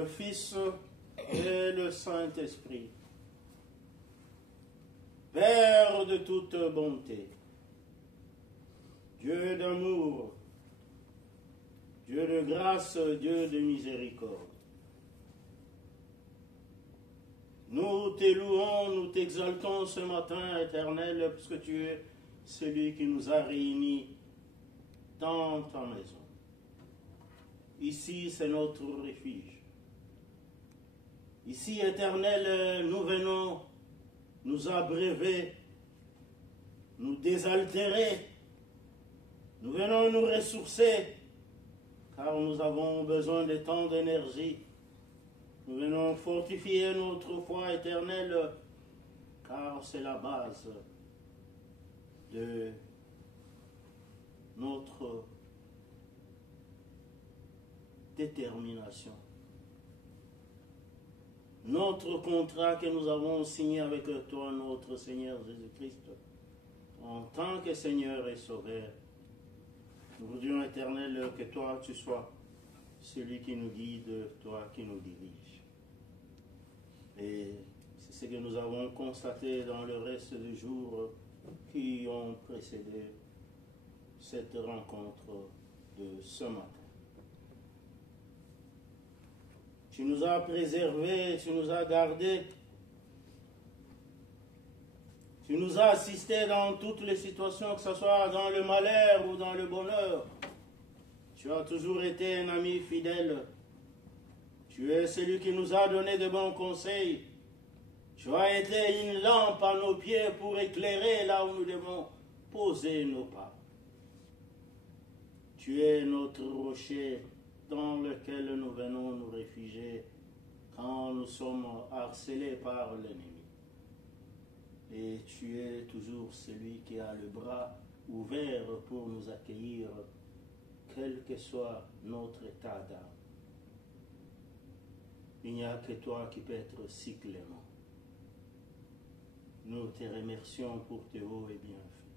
le Fils et le Saint-Esprit. Père de toute bonté, Dieu d'amour, Dieu de grâce, Dieu de miséricorde. Nous te louons, nous t'exaltons ce matin, Éternel, puisque tu es celui qui nous a réunis dans ta maison. Ici, c'est notre refuge. Ici, Éternel, nous venons nous abreuver, nous désaltérer. Nous venons nous ressourcer, car nous avons besoin de tant d'énergie. Nous venons fortifier notre foi éternelle, car c'est la base de notre détermination. Notre contrat que nous avons signé avec toi, notre Seigneur Jésus-Christ, en tant que Seigneur et Sauveur. Nous voudrions, Éternel, que toi, tu sois celui qui nous guide, toi qui nous dirige. Et c'est ce que nous avons constaté dans le reste des jours qui ont précédé cette rencontre de ce matin. Tu nous as préservés, tu nous as gardés, tu nous as assistés dans toutes les situations, que ce soit dans le malheur ou dans le bonheur. Tu as toujours été un ami fidèle. Tu es celui qui nous a donné de bons conseils. Tu as été une lampe à nos pieds pour éclairer là où nous devons poser nos pas. Tu es notre rocher dans lequel nous venons nous réfugier quand nous sommes harcelés par l'ennemi. Et tu es toujours celui qui a le bras ouvert pour nous accueillir, quel que soit notre état d'âme. Il n'y a que toi qui peux être si clément. Nous te remercions pour tes hauts et bienfaits.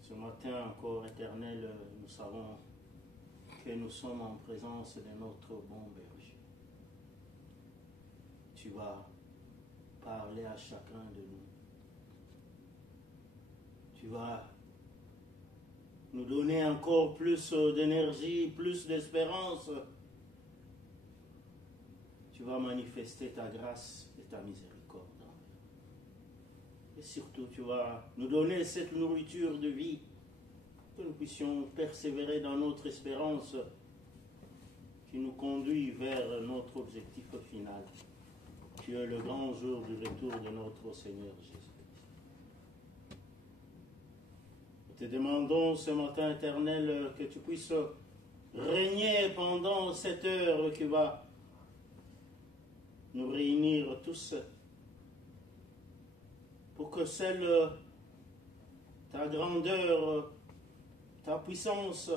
Ce matin encore, Éternel, nous savons que nous sommes en présence de notre bon berger. Tu vas parler à chacun de nous. Tu vas nous donner encore plus d'énergie, plus d'espérance. Tu vas manifester ta grâce et ta miséricorde. Et surtout, tu vas nous donner cette nourriture de vie, que nous puissions persévérer dans notre espérance qui nous conduit vers notre objectif final, qui est le grand jour du retour de notre Seigneur Jésus-Christ. Nous te demandons ce matin, Éternel, que tu puisses régner pendant cette heure qui va nous réunir tous, pour que ta grandeur, ta puissance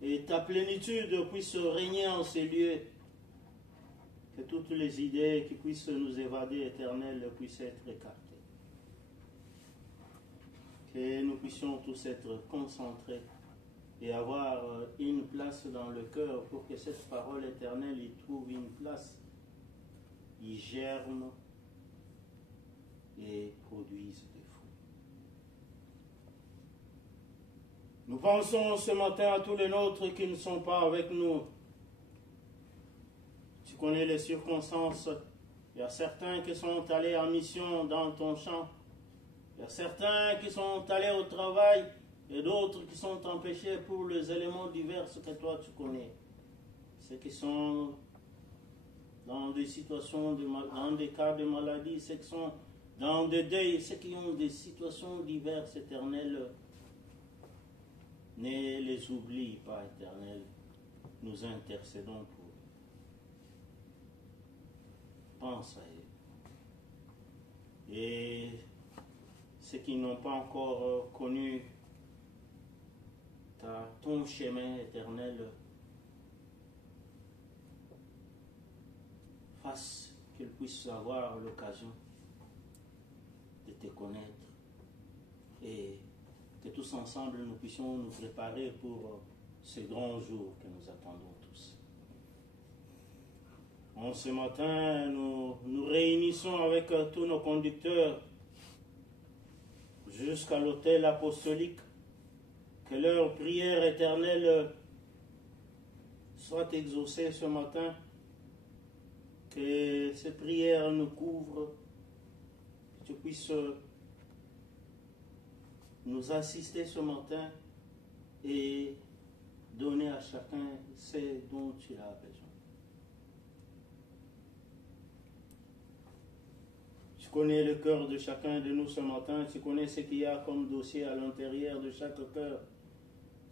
et ta plénitude puissent régner en ces lieux, que toutes les idées qui puissent nous évader, Éternel, puissent être écartées. Que nous puissions tous être concentrés et avoir une place dans le cœur pour que cette parole éternelle y trouve une place, y germe et produise des fruits. Nous pensons ce matin à tous les nôtres qui ne sont pas avec nous. Tu connais les circonstances. Il y a certains qui sont allés en mission dans ton champ. Il y a certains qui sont allés au travail et d'autres qui sont empêchés pour les éléments divers que toi tu connais. Ceux qui sont dans des situations, dans des cas de maladie, ceux qui sont dans des deuils, ceux qui ont des situations diverses, éternelles, ne les oublie pas, Éternel. Nous intercédons pour eux. Pense à eux. Et ceux qui n'ont pas encore connu ton chemin éternel, fasse qu'ils puissent avoir l'occasion de te connaître et que tous ensemble nous puissions nous préparer pour ce grand jour que nous attendons tous. En ce matin, nous nous réunissons avec tous nos conducteurs jusqu'à l'autel apostolique. Que leur prière éternelle soit exaucée ce matin. Que ces prières nous couvrent. Que tu puisses nous assister ce matin et donner à chacun ce dont tu as besoin. Tu connais le cœur de chacun de nous ce matin, tu connais ce qu'il y a comme dossier à l'intérieur de chaque cœur.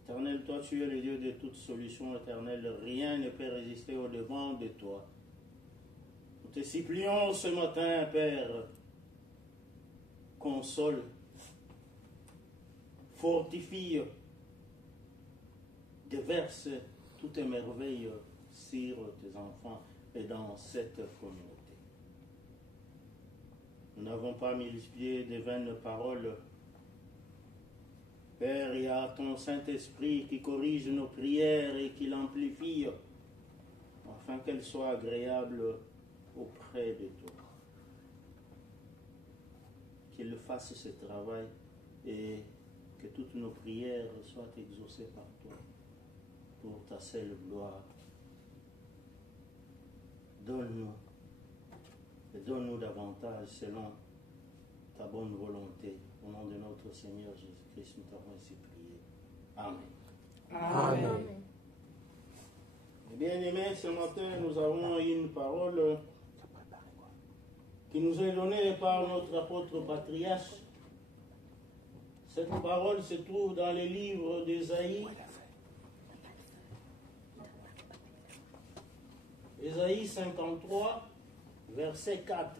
Éternel, toi tu es le Dieu de toute solution éternelle, rien ne peut résister au-devant de toi. Nous te supplions ce matin, Père, console, fortifie, déverse toutes tes merveilles sur tes enfants et dans cette communauté. Nous n'avons pas multiplié de vaines paroles. Père, il y a ton Saint-Esprit qui corrige nos prières et qui l'amplifie afin qu'elles soient agréables auprès de toi. Qu'il fasse ce travail et que toutes nos prières soient exaucées par toi pour ta seule gloire. Donne-nous et donne-nous davantage selon ta bonne volonté. Au nom de notre Seigneur Jésus-Christ, nous t'avons ainsi prié. Amen. Amen. Bien-aimés, ce matin, nous avons une parole qui nous est donnée par notre apôtre patriarche. Cette parole se trouve dans le livre d'Ésaïe. Ésaïe 53, verset 4.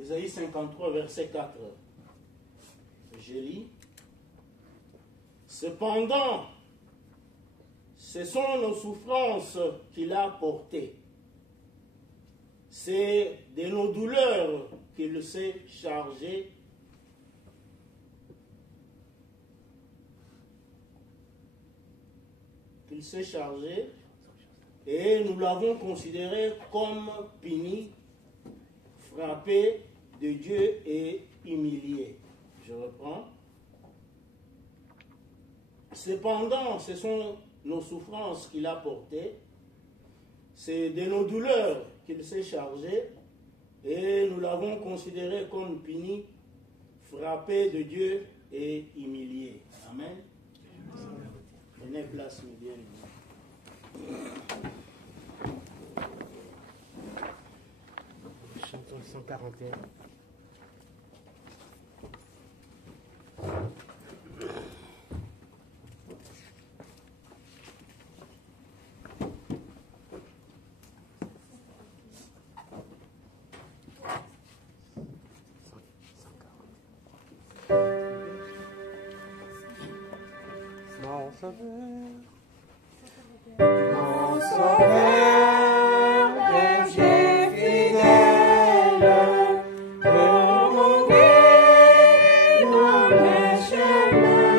Ésaïe 53, verset 4. Je lis. Cependant, ce sont nos souffrances qu'il a portées. C'est de nos douleurs qu'il s'est chargé. Et nous l'avons considéré comme puni, frappé de Dieu et humilié. Je reprends. Cependant, ce sont nos souffrances qu'il a portées, c'est de nos douleurs qu'il s'est chargé, et nous l'avons considéré comme puni, frappé de Dieu et humilié. Amen. Prenez place, mes bien-aimés. Chantons le 141. Mon sauveur, berger fidèle, me conduit dans mes chemins.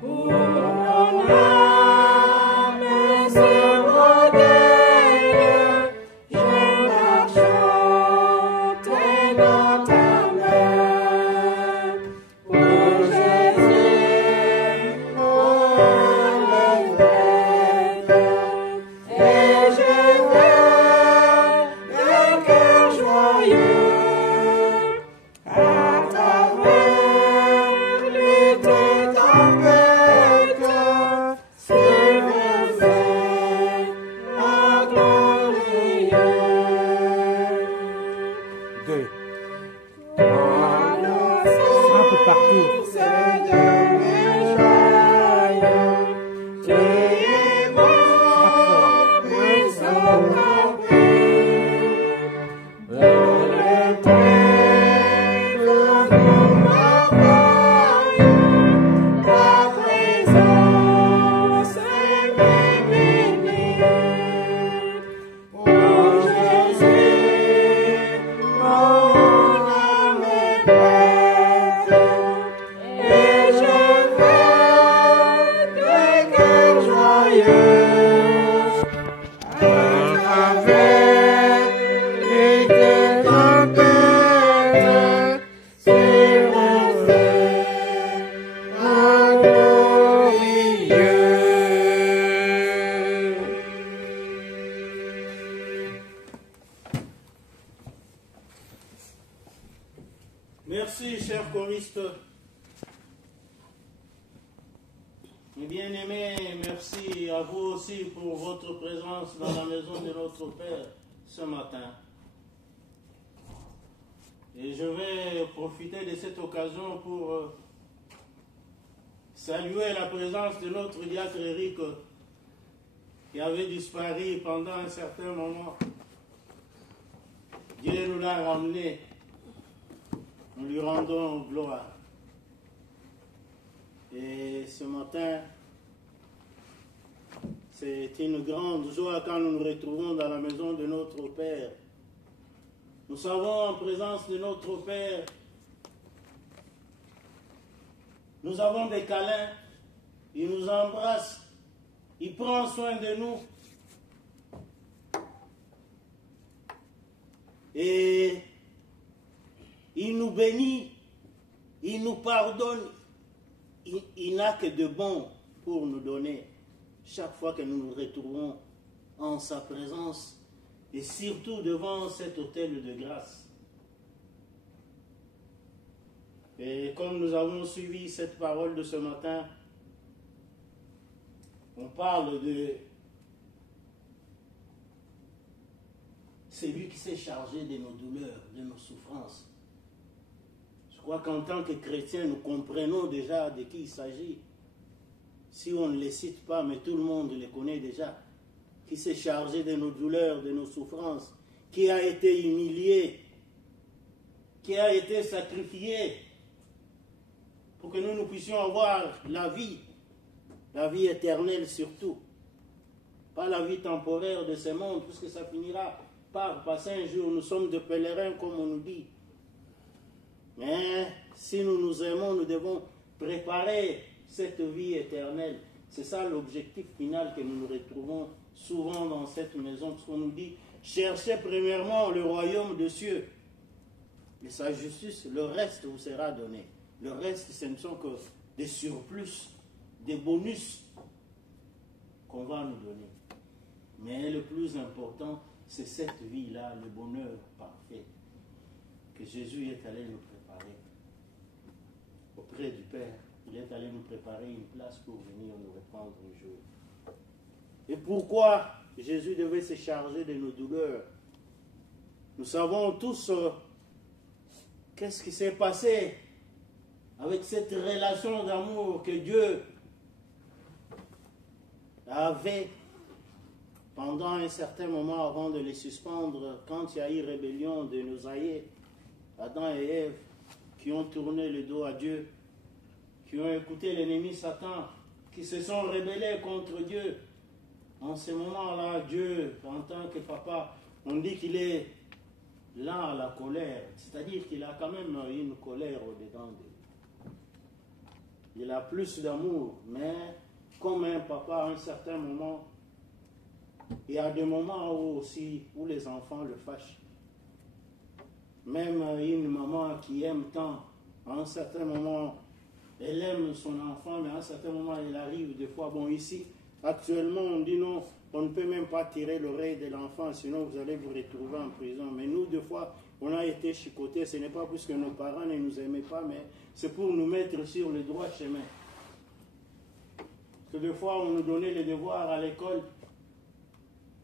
Pour mon âme se modèle, je marche dans ta main. Pour Jésus, Papa. Mes bien-aimés, merci à vous aussi pour votre présence dans la maison de notre Père ce matin. Et je vais profiter de cette occasion pour saluer la présence de notre diacre Eric qui avait disparu pendant un certain moment. Dieu nous l'a ramené. Nous lui rendons gloire. Et ce matin, c'est une grande joie quand nous nous retrouvons dans la maison de notre Père. Nous savons en présence de notre Père, nous avons des câlins, il nous embrasse, il prend soin de nous. Et il nous bénit, il nous pardonne, il n'a que de bon pour nous donner chaque fois que nous nous retrouvons en sa présence et surtout devant cet autel de grâce. Et comme nous avons suivi cette parole de ce matin, on parle de celui qui s'est chargé de nos douleurs, de nos souffrances. Je crois qu'en tant que chrétiens, nous comprenons déjà de qui il s'agit. Si on ne les cite pas, mais tout le monde les connaît déjà. Qui s'est chargé de nos douleurs, de nos souffrances, qui a été humilié, qui a été sacrifié pour que nous puissions avoir la vie éternelle surtout. Pas la vie temporaire de ce monde, puisque ça finira par passer un jour. Nous sommes des pèlerins, comme on nous dit. Mais si nous nous aimons, nous devons préparer cette vie éternelle. C'est ça l'objectif final que nous nous retrouvons souvent dans cette maison, parce qu'on nous dit, cherchez premièrement le royaume des cieux et sa justice, le reste vous sera donné. Le reste, ce ne sont que des surplus, des bonus qu'on va nous donner. Mais le plus important, c'est cette vie-là, le bonheur parfait, que Jésus est allé nous préparer auprès du Père. Il est allé nous préparer une place pour venir nous reprendre un jour. Et pourquoi Jésus devait se charger de nos douleurs? Nous savons tous qu'est-ce qui s'est passé avec cette relation d'amour que Dieu avait pendant un certain moment avant de les suspendre, quand il y a eu rébellion de nos aïeux, Adam et Ève, qui ont tourné le dos à Dieu, qui ont écouté l'ennemi Satan, qui se sont rebellés contre Dieu. En ce moment-là, Dieu, en tant que papa, on dit qu'il est là à la colère, c'est-à-dire qu'il a quand même une colère au-dedans de lui. Il a plus d'amour, mais comme un papa, à un certain moment, il y a des moments aussi où les enfants le fâchent. Même une maman qui aime tant, à un certain moment, elle aime son enfant, mais à un certain moment, il arrive des fois, bon ici, actuellement, on dit non, on ne peut même pas tirer l'oreille de l'enfant, sinon vous allez vous retrouver en prison. Mais nous, des fois, on a été chicotés. Ce n'est pas parce que nos parents ne nous aimaient pas, mais c'est pour nous mettre sur le droit chemin. Parce que des fois, on nous donnait les devoirs à l'école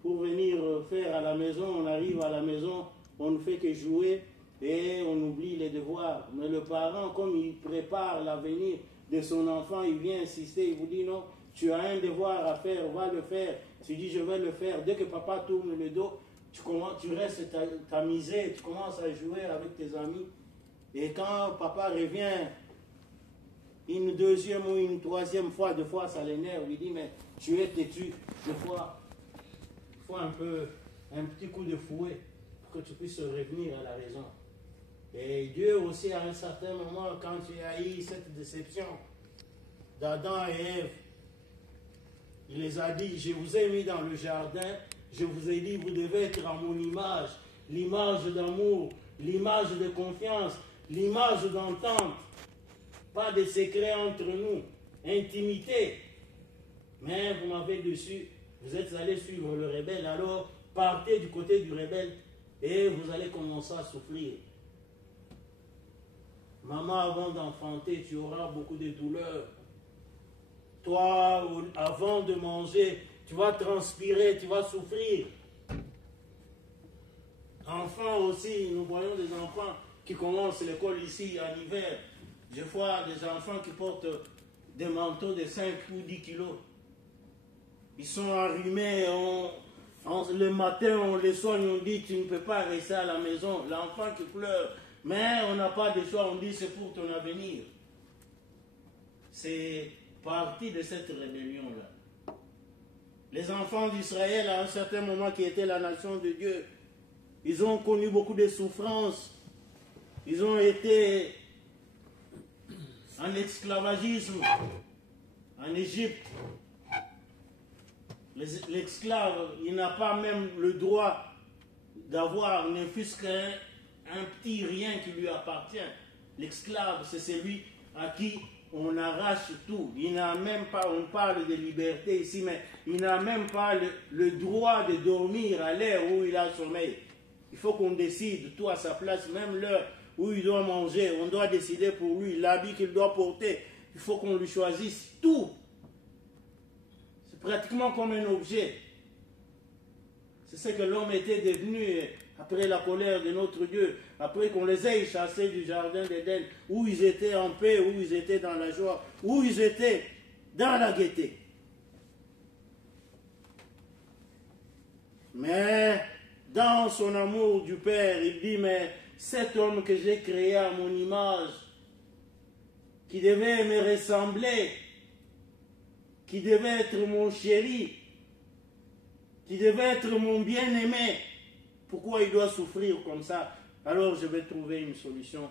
pour venir faire à la maison. On arrive à la maison, on ne fait que jouer et on oublie les devoirs. Mais le parent, comme il prépare l'avenir de son enfant, il vient insister, il vous dit non, tu as un devoir à faire, va le faire. Tu dis je vais le faire. Dès que papa tourne le dos, tu restes tamisé, tu commences à jouer avec tes amis. Et quand papa revient une deuxième ou une troisième fois, des fois ça l'énerve, il dit mais tu es têtu. Des fois, il faut un petit coup de fouet pour que tu puisses revenir à la raison. Et Dieu aussi à un certain moment, quand il y a eu cette déception d'Adam et Ève, il les a dit, je vous ai mis dans le jardin, je vous ai dit, vous devez être à mon image, l'image d'amour, l'image de confiance, l'image d'entente, pas de secret entre nous, intimité. Mais vous m'avez dessus, vous êtes allé suivre le rebelle, alors partez du côté du rebelle et vous allez commencer à souffrir. Maman, avant d'enfanter, tu auras beaucoup de douleurs. Toi, avant de manger, tu vas transpirer, tu vas souffrir. Enfants aussi, nous voyons des enfants qui commencent l'école ici en hiver. Je vois des enfants qui portent des manteaux de 5 ou 10 kilos. Ils sont arrimés, le matin on les soigne, on dit tu ne peux pas rester à la maison. L'enfant qui pleure, mais on n'a pas de choix, on dit c'est pour ton avenir. C'est partie de cette rébellion-là. Les enfants d'Israël, à un certain moment, qui étaient la nation de Dieu, ils ont connu beaucoup de souffrances. Ils ont été en esclavagisme en Égypte. L'esclave, il n'a pas même le droit d'avoir ne fût-ce qu'un petit rien qui lui appartient. L'esclave, c'est celui à qui on arrache tout. Il n'a même pas, on parle de liberté ici, mais il n'a même pas le droit de dormir à l'heure où il a sommeil. Il faut qu'on décide tout à sa place, même l'heure où il doit manger. On doit décider pour lui l'habit qu'il doit porter. Il faut qu'on lui choisisse tout. C'est pratiquement comme un objet. C'est ce que l'homme était devenu après la colère de notre Dieu, après qu'on les ait chassés du jardin d'Éden, où ils étaient en paix, où ils étaient dans la joie, où ils étaient dans la gaieté. Mais dans son amour du Père, il dit, mais cet homme que j'ai créé à mon image, qui devait me ressembler, qui devait être mon chéri, qui devait être mon bien-aimé, pourquoi il doit souffrir comme ça? Alors je vais trouver une solution.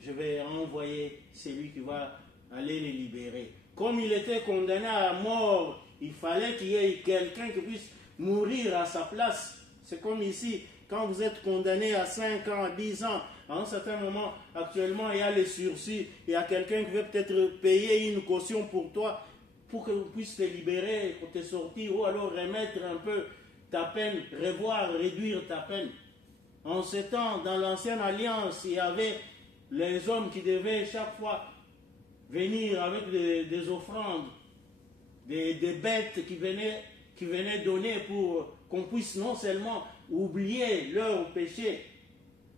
Je vais envoyer celui qui va aller les libérer. Comme il était condamné à mort, il fallait qu'il y ait quelqu'un qui puisse mourir à sa place. C'est comme ici, quand vous êtes condamné à 5 ans, à 10 ans, à un certain moment, actuellement, il y a les sursis, il y a quelqu'un qui veut peut-être payer une caution pour toi, pour que vous puissiez te libérer, pour te sortir, ou alors remettre un peu ta peine, revoir, réduire ta peine. En ce temps, dans l'ancienne alliance, il y avait les hommes qui devaient chaque fois venir avec des offrandes, des bêtes qui venaient donner pour qu'on puisse non seulement oublier leurs péchés,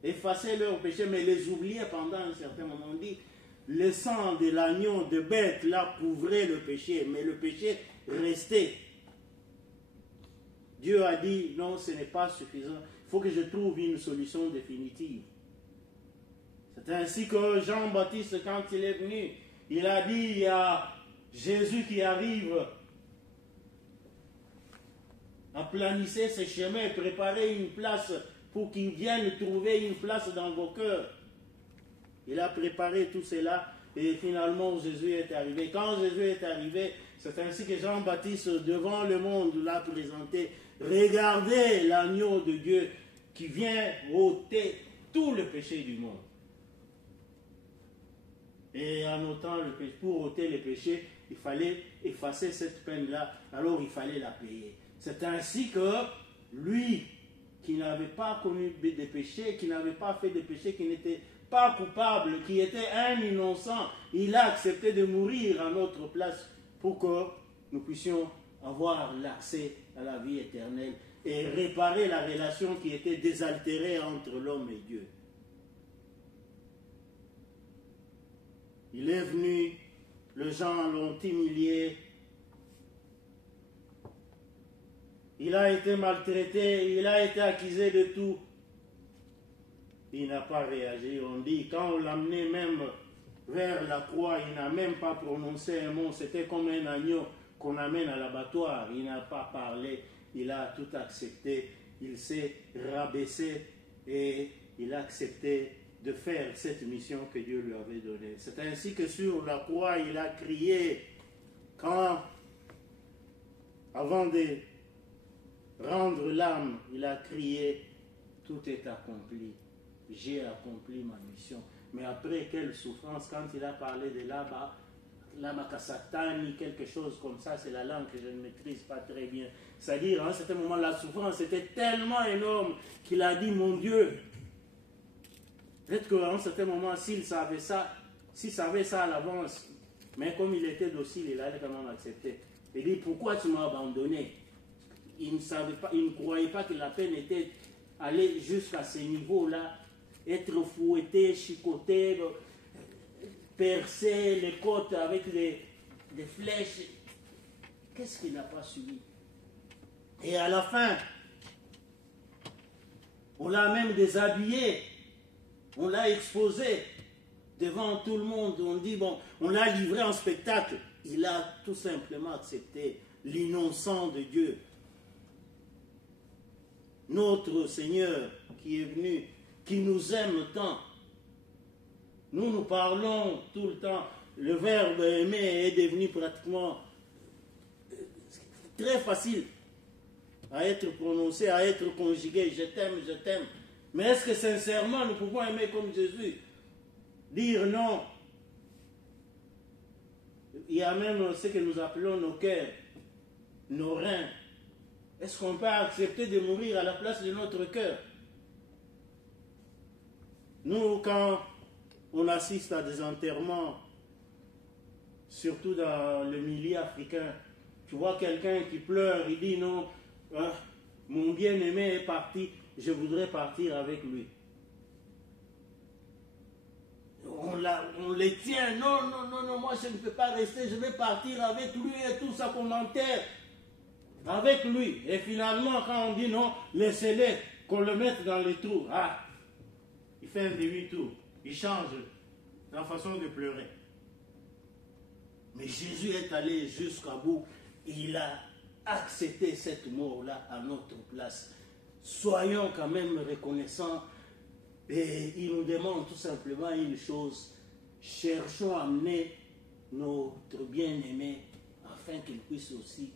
effacer leurs péchés, mais les oublier pendant un certain moment. On dit, le sang de l'agneau de bête là couvrait le péché, mais le péché restait. Dieu a dit, non, ce n'est pas suffisant. Il faut que je trouve une solution définitive. C'est ainsi que Jean-Baptiste, quand il est venu, il a dit, il y a Jésus qui arrive. Aplanissez ce chemin, préparez une place pour qu'il vienne trouver une place dans vos cœurs. Il a préparé tout cela et finalement Jésus est arrivé. Quand Jésus est arrivé, c'est ainsi que Jean-Baptiste, devant le monde, l'a présenté. Regardez l'agneau de Dieu qui vient ôter tout le péché du monde. Et en ôtant le péché, pour ôter le péché, il fallait effacer cette peine-là, alors il fallait la payer. C'est ainsi que lui, qui n'avait pas connu des péchés, qui n'avait pas fait des péchés, qui n'était pas coupable, qui était un innocent, il a accepté de mourir à notre place pour que nous puissions avoir l'accès à la vie éternelle et réparer la relation qui était désaltérée entre l'homme et Dieu. Il est venu, les gens l'ont humilié, il a été maltraité, il a été accusé de tout. Il n'a pas réagi. On dit, quand on l'amenait même vers la croix, il n'a même pas prononcé un mot. C'était comme un agneau qu'on amène à l'abattoir. Il n'a pas parlé, il a tout accepté. Il s'est rabaissé et il a accepté de faire cette mission que Dieu lui avait donnée. C'est ainsi que sur la croix, il a crié, quand, avant de rendre l'âme, il a crié, tout est accompli. J'ai accompli ma mission. Mais après, quelle souffrance, quand il a parlé de l'amakasatani, quelque chose comme ça, c'est la langue que je ne maîtrise pas très bien. C'est-à-dire, à un certain moment, la souffrance était tellement énorme qu'il a dit, mon Dieu, peut-être qu'à un certain moment, s'il savait ça à l'avance, Mais comme il était docile, il allait quand même accepter. Il dit, pourquoi tu m'as abandonné? Il ne savait pas, il ne croyait pas que la peine était allée jusqu'à ce niveau-là, être fouetté, chicoté, percer les côtes avec des flèches. Qu'est-ce qu'il n'a pas suivi? Et à la fin, on l'a même déshabillé, on l'a exposé devant tout le monde. On dit, bon, on l'a livré en spectacle. Il a tout simplement accepté l'innocent de Dieu. Notre Seigneur qui est venu, qui nous aime tant. Nous parlons tout le temps. Le verbe aimer est devenu pratiquement très facile à être prononcé, à être conjugué. Je t'aime, je t'aime. Mais est-ce que sincèrement nous pouvons aimer comme Jésus? Dire non. Il y a même ce que nous appelons nos cœurs, nos reins. Est-ce qu'on peut accepter de mourir à la place de notre cœur? Nous, quand on assiste à des enterrements, surtout dans le milieu africain, tu vois quelqu'un qui pleure, il dit non, mon bien-aimé est parti, je voudrais partir avec lui. On les tient, non, moi je ne peux pas rester, je vais partir avec lui et tout ça commentaire avec lui. Et finalement, quand on dit non, laissez-les, qu'on le mette dans les trous. Ah, il fait un demi-tour, il change la façon de pleurer. Mais Jésus est allé jusqu'à bout, il a accepté cette mort-là à notre place. Soyons quand même reconnaissants. Et il nous demande tout simplement une chose: cherchons à amener notre bien-aimé afin qu'il puisse aussi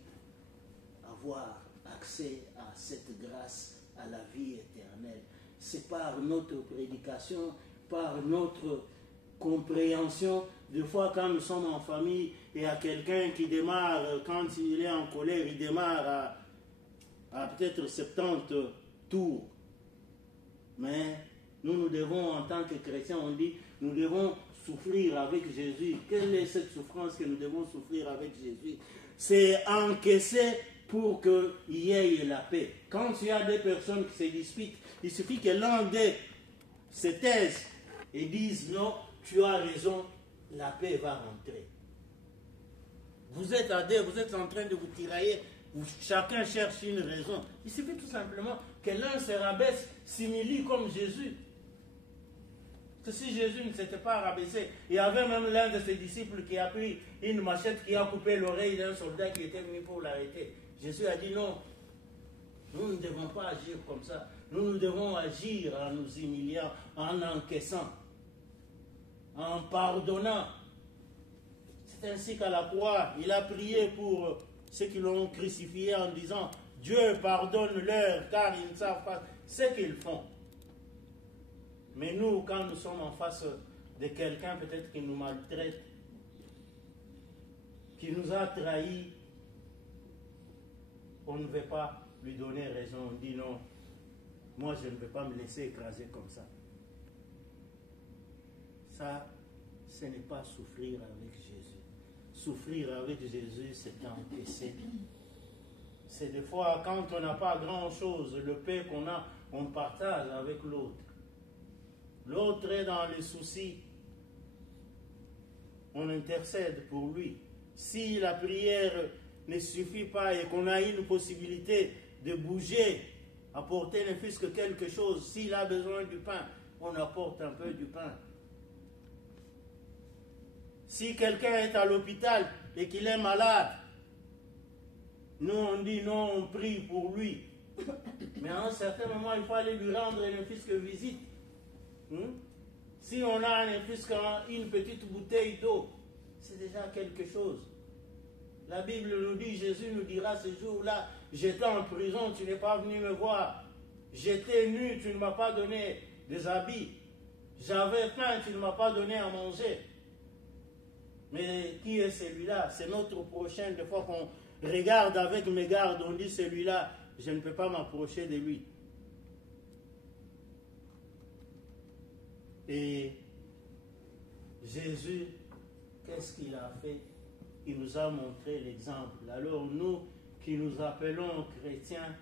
avoir accès à cette grâce, à la vie éternelle. C'est par notre prédication, par notre compréhension. Des fois, quand nous sommes en famille, il y a quelqu'un qui démarre, quand il est en colère, il démarre à peut-être 70 tours. Mais nous devons, en tant que chrétiens, on dit, nous devons souffrir avec Jésus. Quelle est cette souffrance que nous devons souffrir avec Jésus? C'est encaisser pour qu'il y ait la paix. Quand il y a des personnes qui se disputent, il suffit que l'un d'eux se taise et dise non, tu as raison, la paix va rentrer. Vous êtes à deux, vous êtes en train de vous tirailler, chacun cherche une raison. Il suffit tout simplement que l'un se rabaisse, s'humilie comme Jésus. Si Jésus ne s'était pas rabaissé, il y avait même l'un de ses disciples qui a pris une machette, qui a coupé l'oreille d'un soldat qui était venu pour l'arrêter. Jésus a dit non, nous ne devons pas agir comme ça. Nous devons agir en nous humiliant, en encaissant, en pardonnant. C'est ainsi qu'à la croix, il a prié pour ceux qui l'ont crucifié en disant, Dieu pardonne-leur car ils ne savent pas ce qu'ils font. Mais nous, quand nous sommes en face de quelqu'un peut-être qui nous maltraite, qui nous a trahis, on ne veut pas lui donner raison. On dit non, moi je ne vais pas me laisser écraser comme ça. Ça, ce n'est pas souffrir avec Jésus. Souffrir avec Jésus, c'est encaisser. C'est des fois, quand on n'a pas grand-chose, le paix qu'on a, on partage avec l'autre. L'autre est dans les soucis, on intercède pour lui. Si la prière ne suffit pas et qu'on a une possibilité de bouger, apporter ne fût-ce que quelque chose, s'il a besoin du pain, on apporte un peu du pain. Si quelqu'un est à l'hôpital et qu'il est malade, nous on dit non, on prie pour lui. Mais à un certain moment, il faut aller lui rendre ne fût-ce que visite. Si on a ne fût-ce qu'une petite bouteille d'eau, c'est déjà quelque chose. La Bible nous dit, Jésus nous dira ce jour-là, j'étais en prison, tu n'es pas venu me voir. J'étais nu, tu ne m'as pas donné des habits. J'avais faim, tu ne m'as pas donné à manger. Mais qui est celui-là? C'est notre prochain. Des fois qu'on regarde avec mégarde, on dit celui-là, je ne peux pas m'approcher de lui. Et Jésus, qu'est-ce qu'est-ce qu'il a fait? Il nous a montré l'exemple. Alors nous qui nous appelons chrétiens,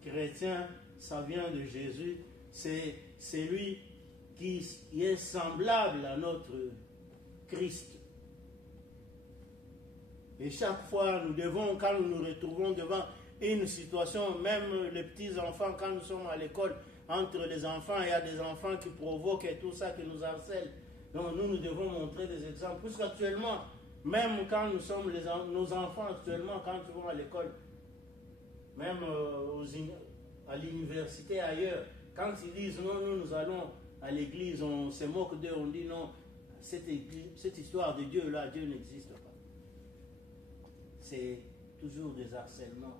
chrétiens, ça vient de Jésus, c'est lui qui est semblable à notre Christ. Et chaque fois, nous devons, quand nous nous retrouvons devant une situation, même les petits-enfants, quand nous sommes à l'école, entre les enfants, il y a des enfants qui provoquent et tout ça, qui nous harcèlent. Donc nous devons montrer des exemples. Puisqu'actuellement, même quand nous sommes nos enfants, actuellement, quand ils vont à l'école, même à l'université, ailleurs, quand ils disent non, nous allons à l'église, on se moque d'eux, on dit non, cette histoire de Dieu là, Dieu n'existe pas. C'est toujours des harcèlements.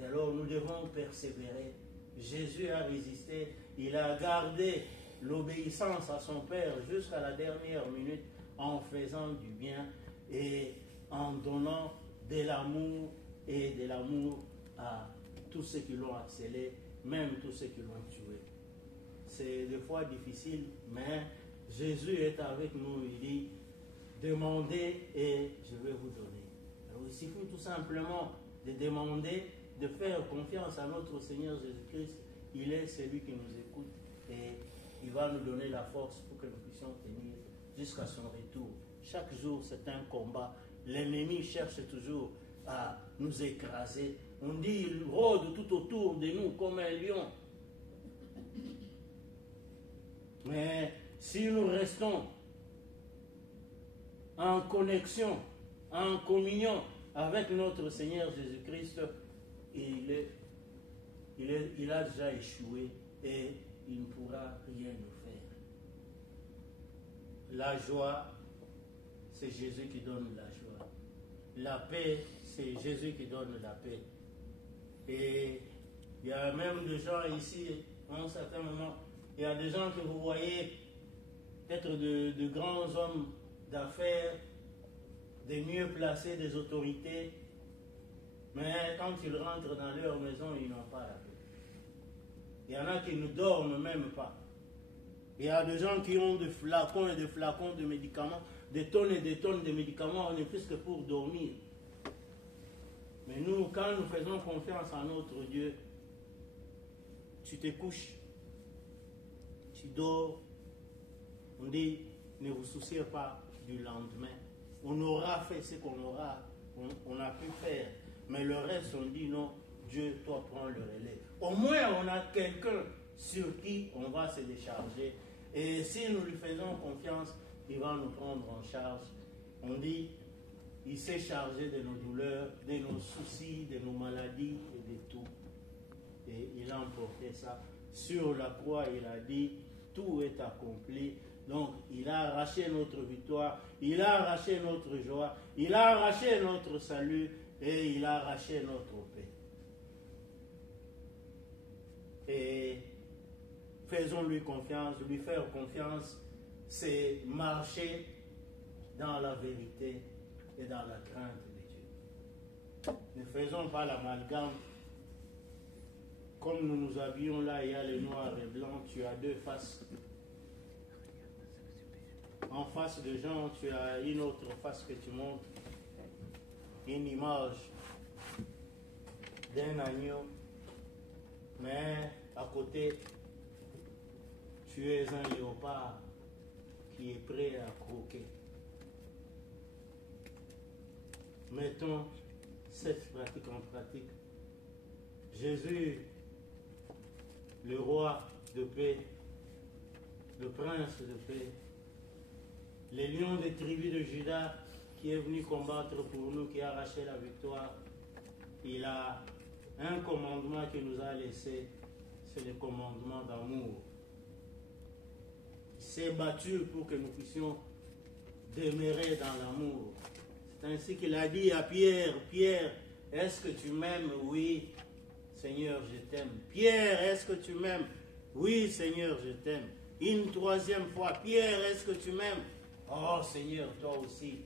Et alors nous devons persévérer. Jésus a résisté, il a gardé l'obéissance à son Père jusqu'à la dernière minute en faisant du bien et en donnant de l'amour et de l'amour à tous ceux qui l'ont harcelé, même tous ceux qui l'ont tué. C'est des fois difficile, mais Jésus est avec nous. Il dit, demandez et je vais vous donner. Alors il suffit tout simplement de demander, de faire confiance à notre Seigneur Jésus-Christ. Il est celui qui nous écoute et il va nous donner la force pour que nous puissions tenir jusqu'à son retour. Chaque jour, c'est un combat. L'ennemi cherche toujours à nous écraser. On dit, il rôde tout autour de nous comme un lion. Mais si nous restons en connexion, en communion avec notre Seigneur Jésus-Christ, il a déjà échoué et il ne pourra rien nous faire. La joie, c'est Jésus qui donne la joie. La paix, c'est Jésus qui donne la paix. Et il y a même des gens ici, à un certain moment, il y a des gens que vous voyez, peut-être de grands hommes d'affaires, des mieux placés, des autorités, mais quand ils rentrent dans leur maison, ils n'ont pas la paix. Il y en a qui ne dorment même pas. Il y a des gens qui ont des flacons et des flacons de médicaments, des tonnes et des tonnes de médicaments, on est plus que pour dormir. Mais nous, quand nous faisons confiance à notre Dieu, tu te couches, tu dors, on dit, ne vous souciez pas du lendemain. On aura fait ce on a pu faire. Mais le reste, on dit non, Dieu, toi, prends le relais. Au moins, on a quelqu'un sur qui on va se décharger. Et si nous lui faisons confiance, il va nous prendre en charge. On dit, il s'est chargé de nos douleurs, de nos soucis, de nos maladies et de tout. Et il a emporté ça. Sur la croix, il a dit, tout est accompli. Donc, il a arraché notre victoire, il a arraché notre joie, il a arraché notre salut et il a arraché notre paix. Et faisons-lui confiance, lui faire confiance, c'est marcher dans la vérité et dans la crainte de Dieu. Ne faisons pas l'amalgame. Comme nous nous habillons là, il y a le noir et blanc, tu as deux faces. En face de Jean, tu as une autre face que tu montres, une image d'un agneau, mais à côté, tu es un léopard qui est prêt à croquer. Mettons cette pratique en pratique. Jésus, le roi de paix, le prince de paix, le lion des tribus de Juda qui est venu combattre pour nous, qui a arraché la victoire, il a un commandement qu'il nous a laissé, c'est le commandement d'amour. Il s'est battu pour que nous puissions demeurer dans l'amour. C'est ainsi qu'il a dit à Pierre, Pierre, est-ce que tu m'aimes? Oui, Seigneur, je t'aime. Pierre, est-ce que tu m'aimes? Oui, Seigneur, je t'aime. Une troisième fois, Pierre, est-ce que tu m'aimes? Oh, Seigneur, toi aussi.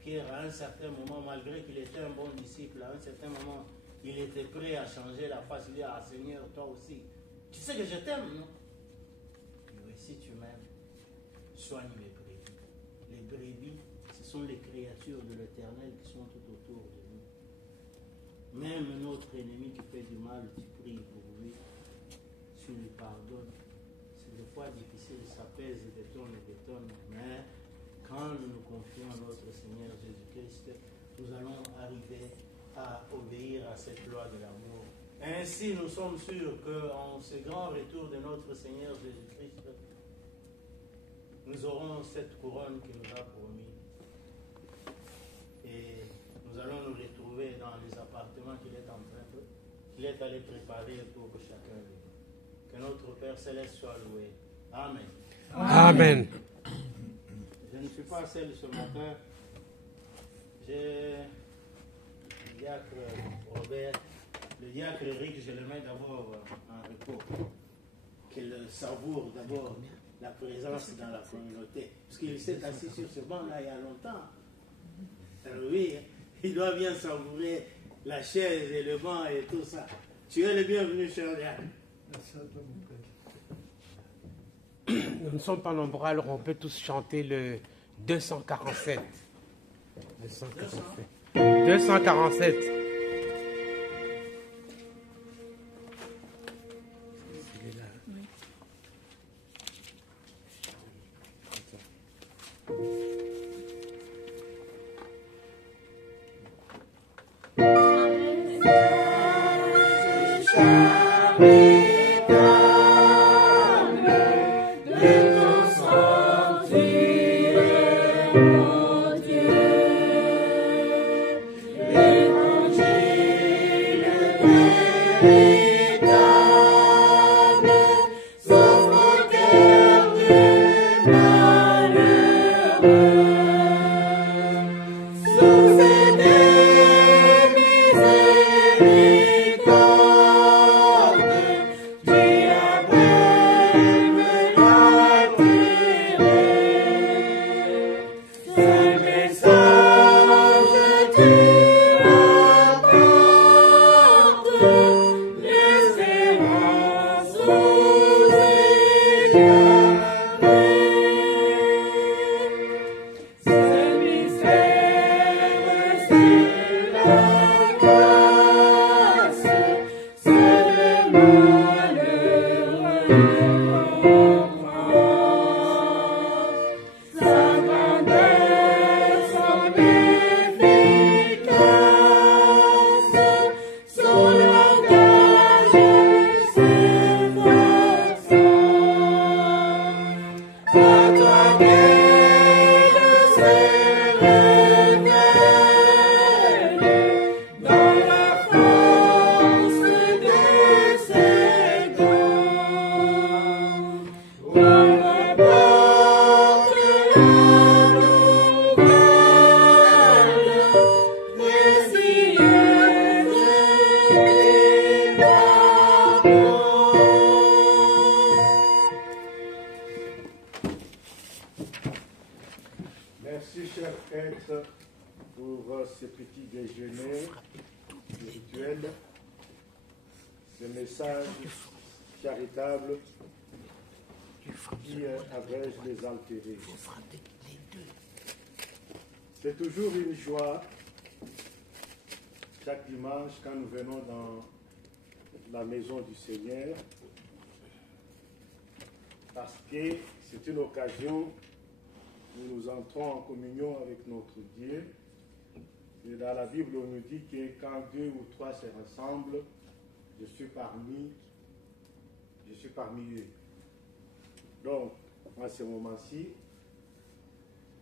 Pierre, à un certain moment, malgré qu'il était un bon disciple, à un certain moment, il était prêt à changer la face. Il dit, ah, Seigneur, toi aussi. Tu sais que je t'aime, non? Oui, si tu m'aimes, soigne mes brebis. Les brebis sont les créatures de l'Éternel qui sont tout autour de nous. Même notre ennemi qui fait du mal, tu pries pour lui, tu lui pardonnes. C'est des fois difficile, ça pèse des tonnes et des tonnes, mais quand nous nous confions à notre Seigneur Jésus-Christ, nous allons arriver à obéir à cette loi de l'amour. Ainsi, nous sommes sûrs qu'en ce grand retour de notre Seigneur Jésus-Christ, nous aurons cette couronne qu'il nous a promis. Et nous allons nous retrouver dans les appartements qu'il est allé préparer pour chacun de nous. Que notre Père Céleste soit loué. Amen. Amen. Je ne suis pas seul ce matin. J'ai le diacre Robert, le diacre Eric, je le mets d'abord en repos. Qu'il savoure d'abord la présence dans la communauté. Parce qu'il s'est assis sur ce banc-là il y a longtemps. Alors oui, il doit bien savourer la chaise et le banc et tout ça. Tu es le bienvenu, cher diacre. Nous ne sommes pas nombreux, alors on peut tous chanter le 247. 247. 247. C'est toujours une joie chaque dimanche quand nous venons dans la maison du Seigneur, parce que c'est une occasion où nous entrons en communion avec notre Dieu. Et dans la Bible, on nous dit que quand 2 ou 3 se rassemblent, je suis parmi eux. Donc, à ce moment-ci,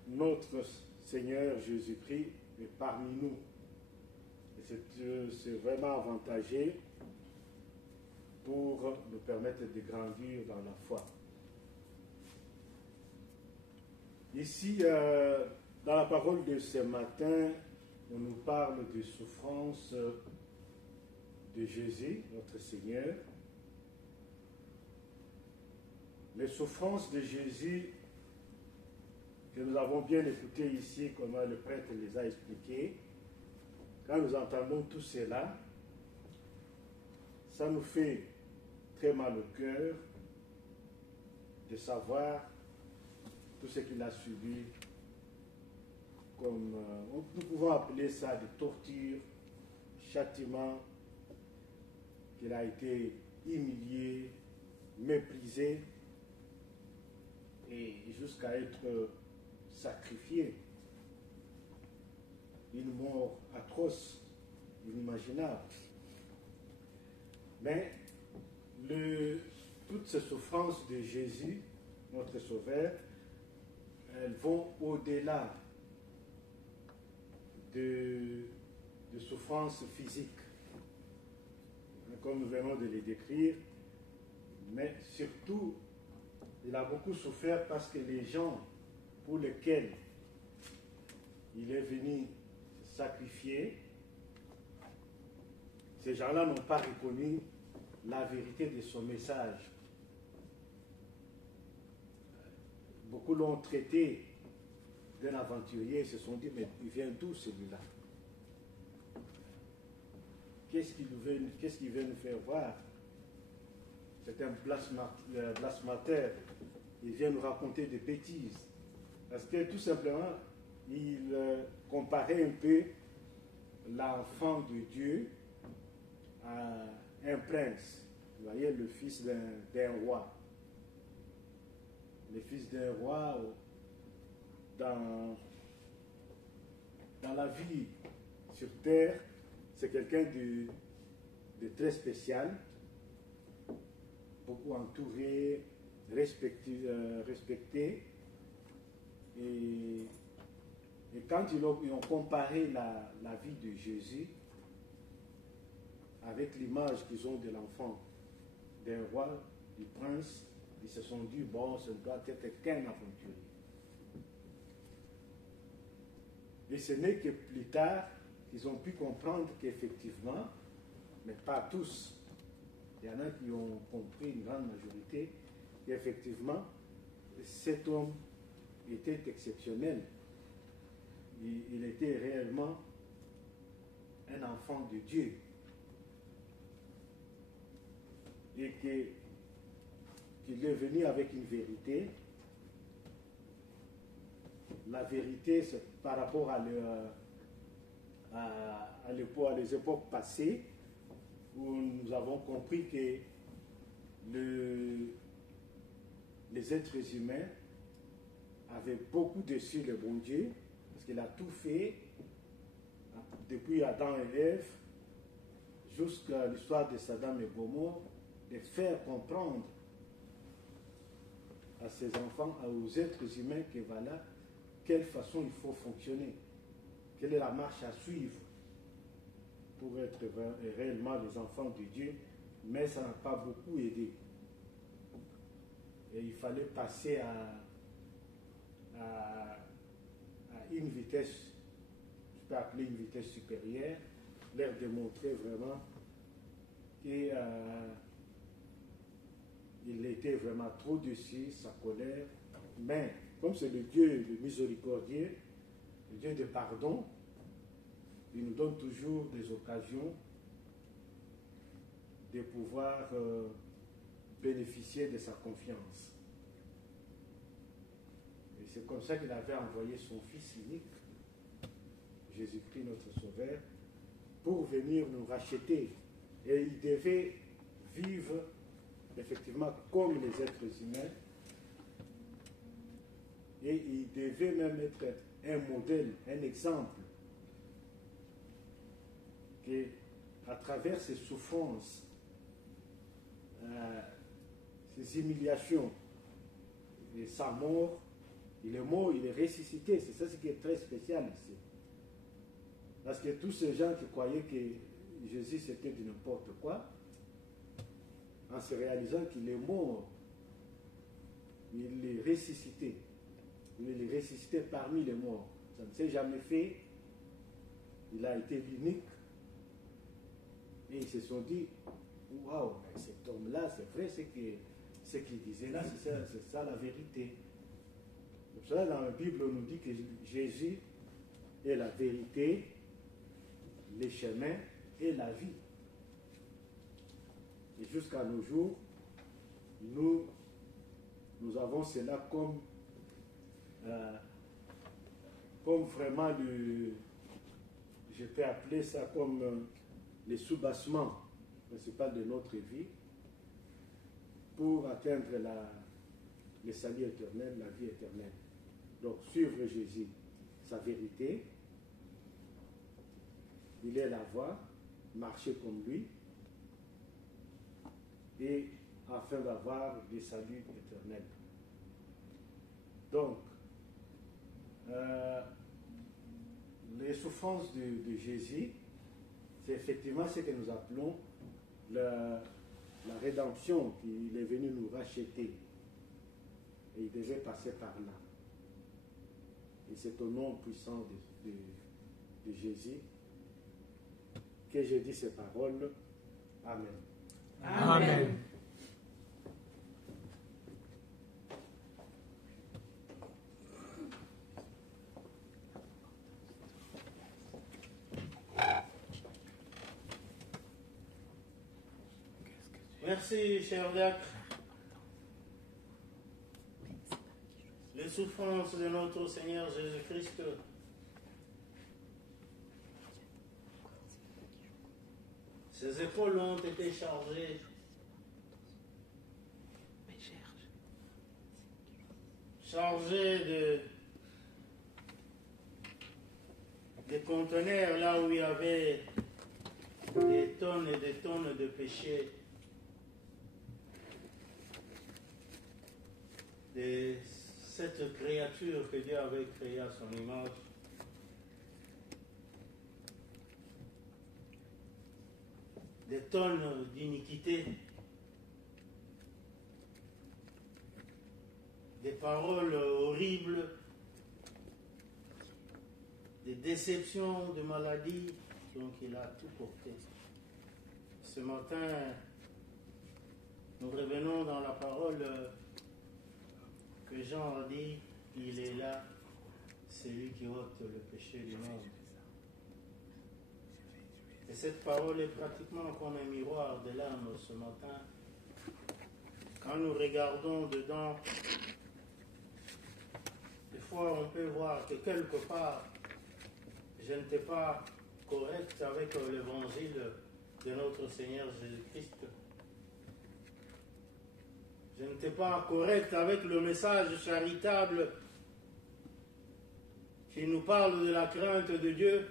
notre Seigneur Jésus-Christ est parmi nous. Et c'est vraiment avantageux pour nous permettre de grandir dans la foi. Ici, dans la parole de ce matin, on nous parle des souffrances de Jésus, notre Seigneur. Les souffrances de Jésus que nous avons bien écoutées ici, comment le prêtre les a expliquées. Quand nous entendons tout cela, ça nous fait très mal au cœur de savoir tout ce qu'il a subi comme, nous pouvons appeler ça des tortures, châtiments, qu'il a été humilié, méprisé, et jusqu'à être sacrifié. Une mort atroce, inimaginable. Mais toutes ces souffrances de Jésus, notre Sauveur, elles vont au-delà de souffrances physiques, comme nous venons de les décrire, mais surtout, il a beaucoup souffert parce que les gens pour lesquels il est venu sacrifier, ces gens-là n'ont pas reconnu la vérité de son message. Beaucoup l'ont traité d'un aventurier et se sont dit, mais il vient d'où celui-là? Qu'est-ce qu'il veut nous faire voir? C'est un blasphémateur. Il vient nous raconter des bêtises. Parce que tout simplement, il comparait un peu l'enfant de Dieu à un prince. Vous voyez, le fils d'un roi. Le fils d'un roi, dans la vie sur terre, c'est quelqu'un de très spécial, beaucoup entouré, respecté. Et quand ils ont comparé la vie de Jésus avec l'image qu'ils ont de l'enfant, d'un roi, du prince, ils se sont dit, bon, ce ne doit être qu'un aventurier. Et ce n'est que plus tard qu'ils ont pu comprendre qu'effectivement, mais pas tous, il y en a qui ont compris, une grande majorité, qu'effectivement, cet homme était exceptionnel. Il était réellement un enfant de Dieu. Et qu'il est venu avec une vérité. La vérité, c'est par rapport à les époques passées, où nous avons compris que les êtres humains avaient beaucoup dessus le bon Dieu, parce qu'il a tout fait, depuis Adam et Ève, jusqu'à l'histoire de Sodome et Gomorrhe, de faire comprendre à ses enfants, aux êtres humains, que voilà, quelle façon il faut fonctionner, quelle est la marche à suivre pour être réellement des enfants de Dieu, mais ça n'a pas beaucoup aidé. Et il fallait passer à une vitesse, je peux appeler une vitesse supérieure, leur démontrer vraiment qu'il était vraiment trop dessus, sa colère. Mais comme c'est le Dieu le miséricordieux, le Dieu de pardon, il nous donne toujours des occasions de pouvoir bénéficier de sa confiance. Et c'est comme ça qu'il avait envoyé son Fils unique, Jésus-Christ notre Sauveur, pour venir nous racheter. Et il devait vivre effectivement comme les êtres humains. Et il devait même être un modèle, un exemple, que à travers ses souffrances, ses humiliations et sa mort, il est mort, il est ressuscité. C'est ça ce qui est très spécial ici. Parce que tous ces gens qui croyaient que Jésus c'était de n'importe quoi, en se réalisant qu'il est mort, il est ressuscité. Il est ressuscité parmi les morts. Ça ne s'est jamais fait. Il a été l'unique. Et ils se sont dit, waouh, cet homme-là, c'est vrai, ce qu'il disait là, c'est ça la vérité. Pour cela, dans la Bible, on nous dit que Jésus est la vérité, les chemins et la vie. Et jusqu'à nos jours, nous avons cela comme comme vraiment je peux appeler ça comme le soubassement principal de notre vie pour atteindre le salut éternel, la vie éternelle. Donc suivre Jésus, sa vérité, il est la voie, marcher comme lui, et afin d'avoir des saluts éternels. Donc, les souffrances de Jésus, c'est effectivement ce que nous appelons la rédemption, qu'il est venu nous racheter. Et il devait passer par là. Et c'est au nom puissant de Jésus que je dis ces paroles. Amen. Amen. Merci, cher Diacre. Les souffrances de notre Seigneur Jésus-Christ ses épaules ont été chargées de conteneurs là où il y avait des tonnes et des tonnes de péchés, de cette créature que Dieu avait créée à son image. Des tonnes d'iniquité, des paroles horribles, des déceptions, de maladies, donc il a tout porté. Ce matin, nous revenons dans la parole que Jean a dit, il est là, celui qui ôte le péché du monde. Et cette parole est pratiquement comme un miroir de l'âme ce matin. Quand nous regardons dedans, des fois on peut voir que quelque part, je n'étais pas correct avec l'évangile de notre Seigneur Jésus-Christ. Je n'étais pas correct avec le message charitable qui nous parle de la crainte de Dieu.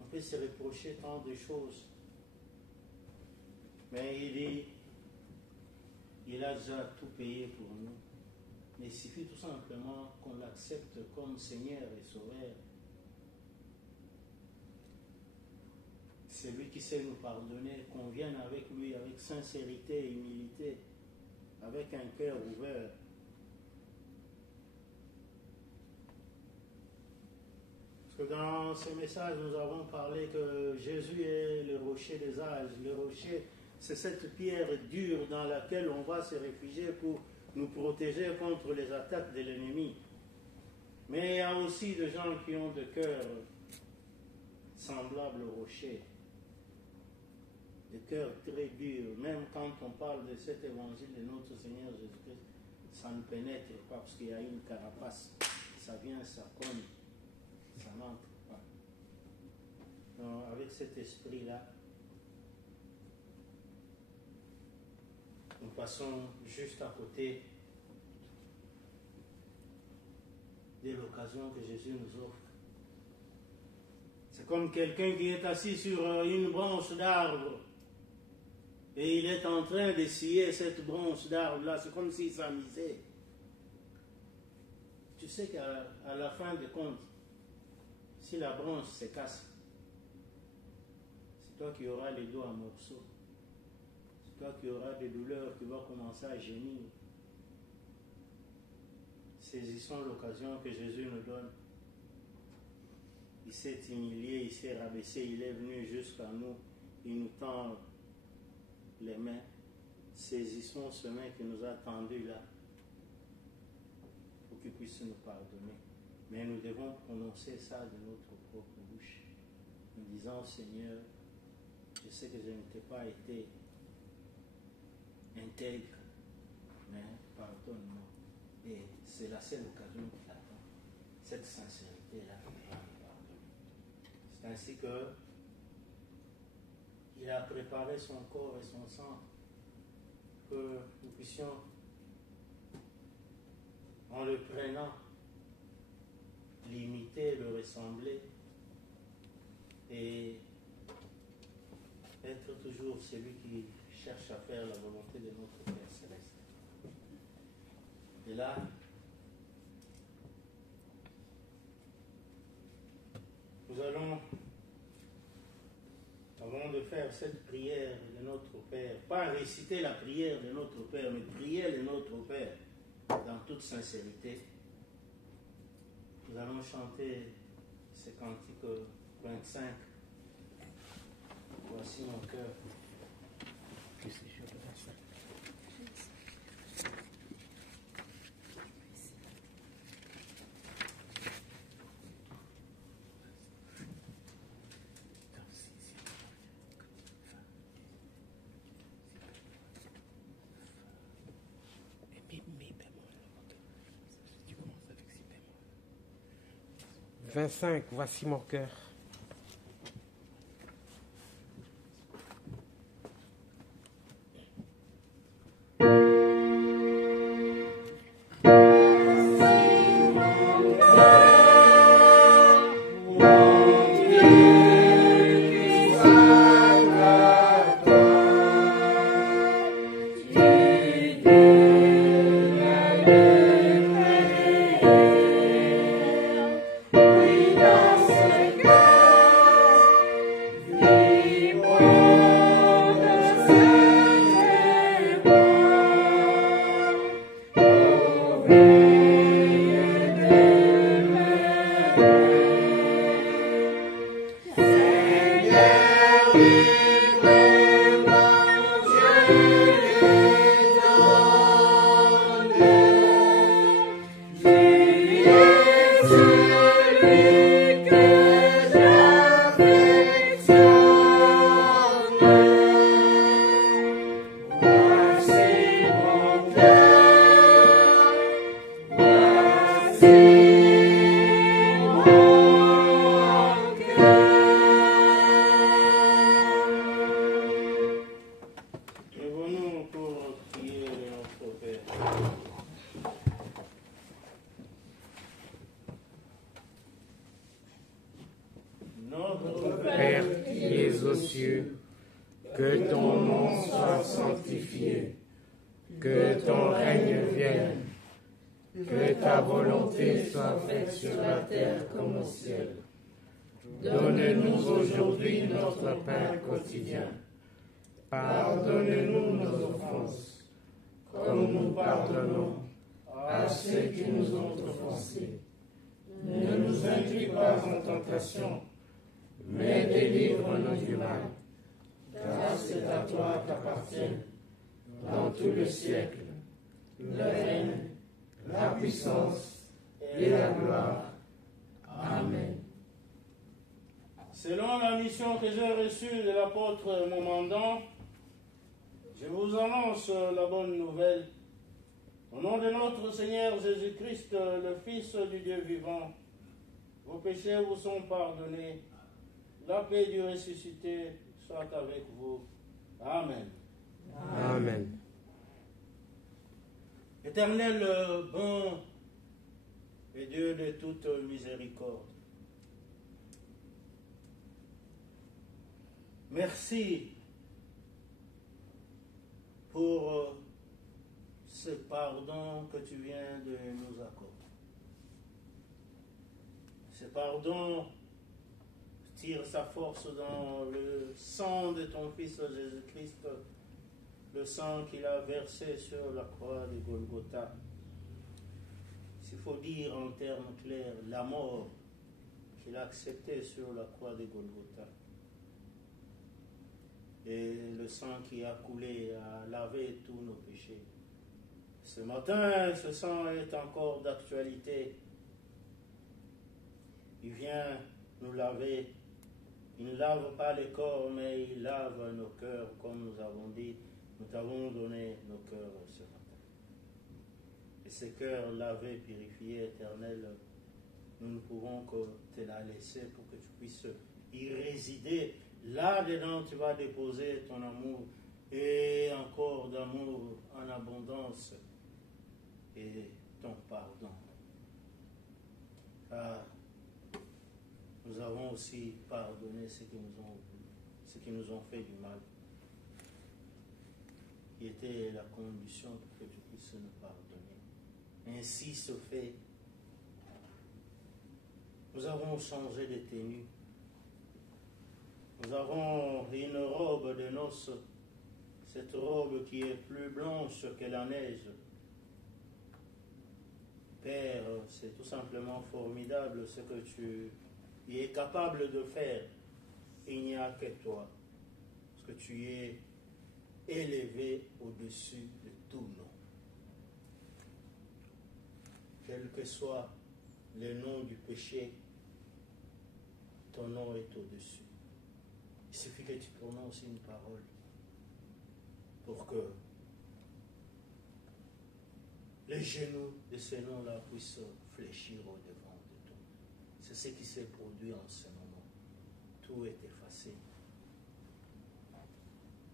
On peut se reprocher tant de choses. Mais il dit, il a déjà tout payé pour nous. Mais il suffit tout simplement qu'on l'accepte comme Seigneur et Sauveur. C'est lui qui sait nous pardonner, qu'on vienne avec lui avec sincérité et humilité, avec un cœur ouvert. Parce que dans ce message, nous avons parlé que Jésus est le rocher des âges. Le rocher, c'est cette pierre dure dans laquelle on va se réfugier pour nous protéger contre les attaques de l'ennemi. Mais il y a aussi des gens qui ont des cœurs semblables au rocher. Des cœurs très durs. Même quand on parle de cet évangile de notre Seigneur Jésus-Christ, ça ne pénètre pas parce qu'il y a une carapace. Ça vient, ça cogne. Ça n'entre pas. Donc, avec cet esprit-là, nous passons juste à côté de l'occasion que Jésus nous offre. C'est comme quelqu'un qui est assis sur une branche d'arbre et il est en train de scier cette branche d'arbre-là. C'est comme s'il s'amusait. Tu sais qu'à la fin de compte, si la branche se casse, c'est toi qui auras les doigts en morceaux. C'est toi qui auras des douleurs, qui vas commencer à gémir. Saisissons l'occasion que Jésus nous donne. Il s'est humilié, il s'est rabaissé, il est venu jusqu'à nous, il nous tend les mains. Saisissons ce main qui nous a tendu là, pour qu'il puisse nous pardonner. Mais nous devons prononcer ça de notre propre bouche, en disant, Seigneur, je sais que je n'ai pas été intègre, mais pardonne-moi. Et c'est la seule occasion qui t'attend. cette sincérité-là va nous pardonner. C'est ainsi que il a préparé son corps et son sang que nous puissions, en le prenant, l'imiter, le ressembler et être toujours celui qui cherche à faire la volonté de notre Père Céleste. Et là, nous allons, avant de faire cette prière de notre Père, pas réciter la prière de notre Père, mais prier de notre Père dans toute sincérité, nous allons chanter ce cantique 25. Voici mon cœur. « 25, voici mon cœur. » Père qui es aux cieux, que ton nom soit sanctifié, que ton règne vienne, que ta volonté soit faite sur la terre comme au ciel. Donne-nous aujourd'hui notre pain quotidien. Pardonne-nous nos offenses, comme nous pardonnons à ceux qui nous ont offensés. Ne nous induis pas en tentation, mais délivre-nous du mal. Car c'est à toi qu'appartiennent, dans tout le siècle, le règne, la puissance et la gloire. Amen. Selon la mission que j'ai reçue de l'apôtre Momandon, je vous annonce la bonne nouvelle. Au nom de notre Seigneur Jésus-Christ, le Fils du Dieu vivant, vos péchés vous sont pardonnés. La paix du ressuscité soit avec vous. Amen. Amen. Éternel, bon et Dieu de toute miséricorde, merci pour ce pardon que tu viens de nous accorder. Ce pardon tire sa force dans le sang de ton Fils Jésus-Christ, le sang qu'il a versé sur la croix de Golgotha. S'il faut dire en termes clairs, la mort qu'il a acceptée sur la croix de Golgotha. Et le sang qui a coulé a lavé tous nos péchés. Ce matin, ce sang est encore d'actualité. Il vient nous laver. Il ne lave pas les corps, mais il lave nos cœurs, comme nous avons dit. Nous t'avons donné nos cœurs ce matin. Et ces cœurs lavés, purifiés, éternels, nous ne pouvons que te la laisser pour que tu puisses y résider. Là-dedans, tu vas déposer ton amour et encore d'amour en abondance et ton pardon. Car nous avons aussi pardonné ceux qui nous ont fait du mal, qui était la condition pour que tu puisses nous pardonner. Ainsi se fait. Nous avons changé de tenue. Nous avons une robe de noces, cette robe qui est plus blanche que la neige. Père, c'est tout simplement formidable ce que tu es capable de faire. Il n'y a que toi, parce que tu es élevé au-dessus de tout nom. Quel que soit le nom du péché, ton nom est au-dessus. Il suffit que tu prononces une parole pour que les genoux de ce nom-là puissent fléchir au-devant de toi. C'est ce qui s'est produit en ce moment. Tout est effacé.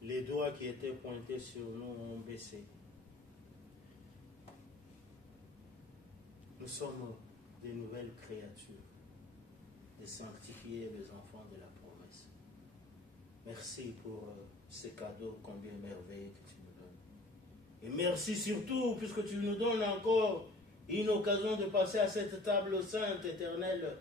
Les doigts qui étaient pointés sur nous ont baissé. Nous sommes des nouvelles créatures, des sanctifiés, les enfants de la promesse. Merci pour ces cadeaux combien merveilleux que tu nous donnes. Et merci surtout puisque tu nous donnes encore une occasion de passer à cette table sainte éternelle.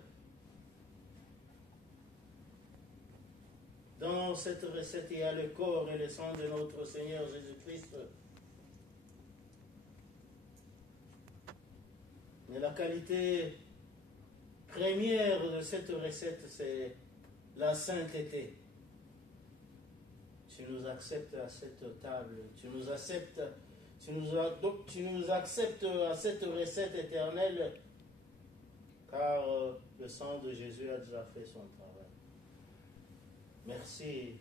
Dans cette recette, il y a le corps et le sang de notre Seigneur Jésus-Christ. Mais la qualité première de cette recette, c'est la sainteté. Tu nous acceptes à cette table, tu nous acceptes à cette recette éternelle, car le sang de Jésus a déjà fait son travail. Merci.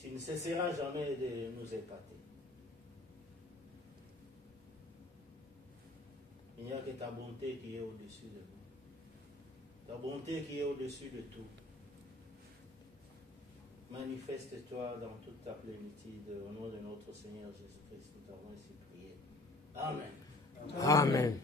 Tu ne cesseras jamais de nous épater. Il n'y a que ta bonté qui est au-dessus de nous. Ta bonté qui est au-dessus de tout. Manifeste-toi dans toute ta plénitude au nom de notre Seigneur Jésus-Christ. Nous t'avons ainsi prié. Amen. Amen.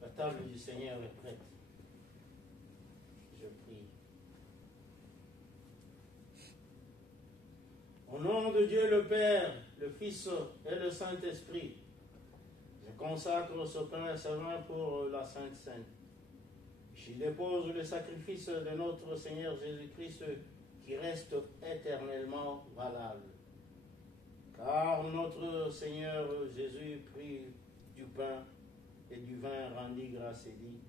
La table du Seigneur est prête. Je prie. Au nom de Dieu le Père, le Fils et le Saint-Esprit, je consacre ce pain et ce vin pour la Sainte Sainte. J'y dépose le sacrifice de notre Seigneur Jésus-Christ qui reste éternellement valable. Car notre Seigneur Jésus prit du pain et du vin, rendit grâce et dit: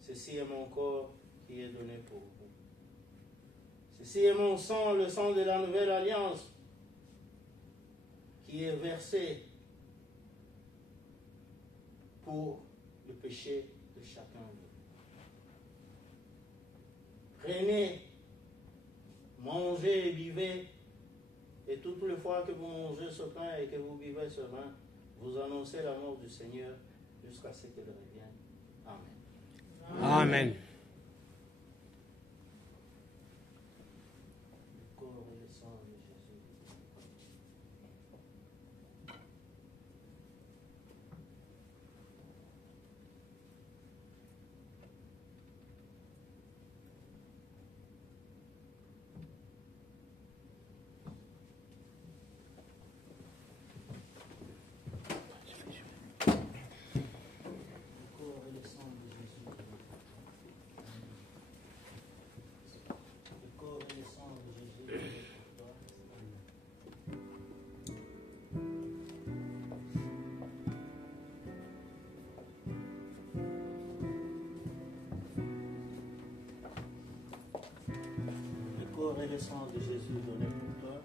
ceci est mon corps qui est donné pour vous. Ceci est mon sang, le sang de la nouvelle alliance, qui est versé pour le péché de chacun de vous. Prenez, mangez et buvez, et toutes les fois que vous mangez ce pain et que vous buvez ce vin, vous annoncez la mort du Seigneur jusqu'à ce qu'elle revienne. Amen. Amen. Le corps et le sang de Jésus. Et le sang de Jésus donné pour toi.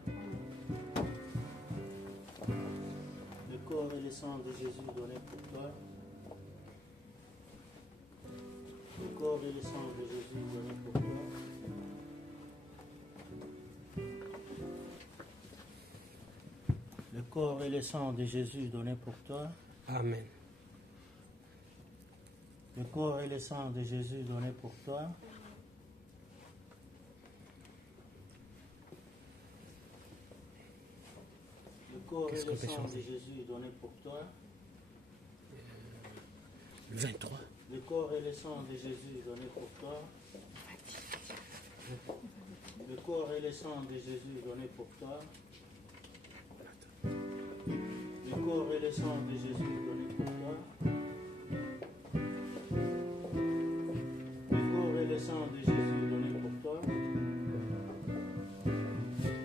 Le corps et le sang de Jésus donné pour toi. corps et le sang de Jésus donné pour toi. Le corps et le sang de Jésus donné pour toi. Amen. Le corps et le sang de Jésus donné pour toi. Le corps et le sang de Jésus donné pour toi. 23. Le corps et le sang de Jésus donné pour toi. Le corps et le sang de Jésus donné pour toi. Le corps et le sang de Jésus donné pour toi. Le corps et le sang de Jésus donné pour toi.